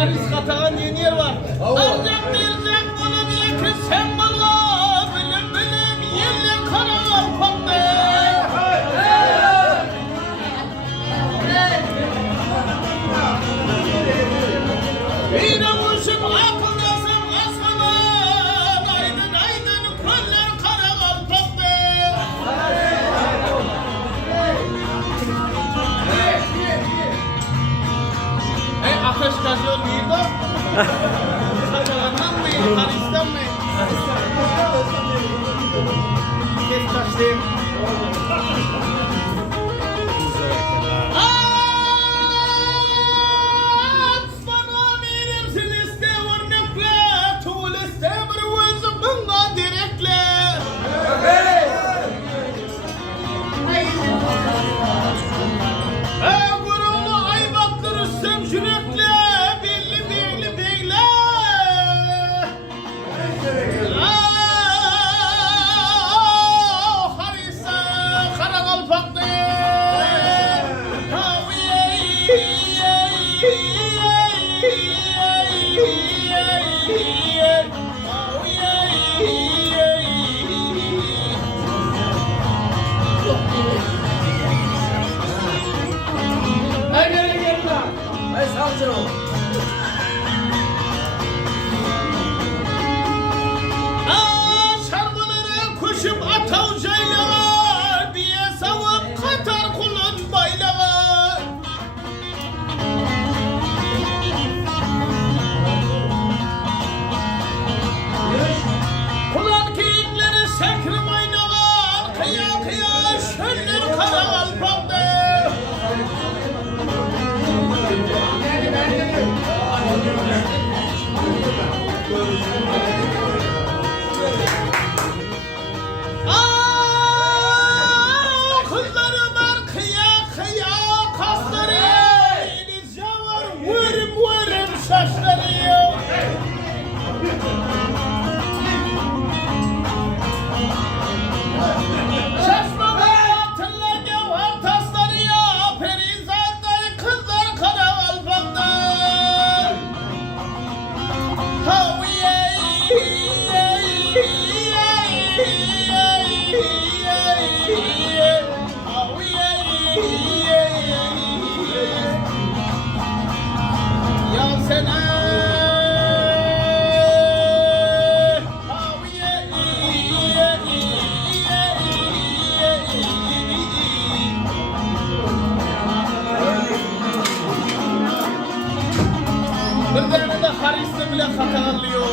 Haris Katağan diye yer var. Ancak bir zek bunu diye ki sen bana bilim bilim yerle karar kaldı. Bir avuşum akıldasın aslanın aydın aydın koller karar kaldı. Ateş kazıyor bir de. Kazalandan mı? Haris'ten mi? Kes kaçtı. Bana verirsin iste örnekle. Tuğul iste bir vızı bana direkle. Gururlu ay baktırırsam yürekle. Belli belli beyle. Haris'a kara kalpaktı. Şarkıları kuşum atavcayla diye savup katar kulun baylağı. Kulak keyikleri sekrim oynalar, kıya kıya şöller kara kalpaktı. Kızları var kıya kıya kasları, elinizce var vırım vırım şaşları. Şaşmadan atırlar gevher tasları ya, perizatları kızlar kara kalpaktı. Ya sen bir tane de Haris'le bile hata alıyor.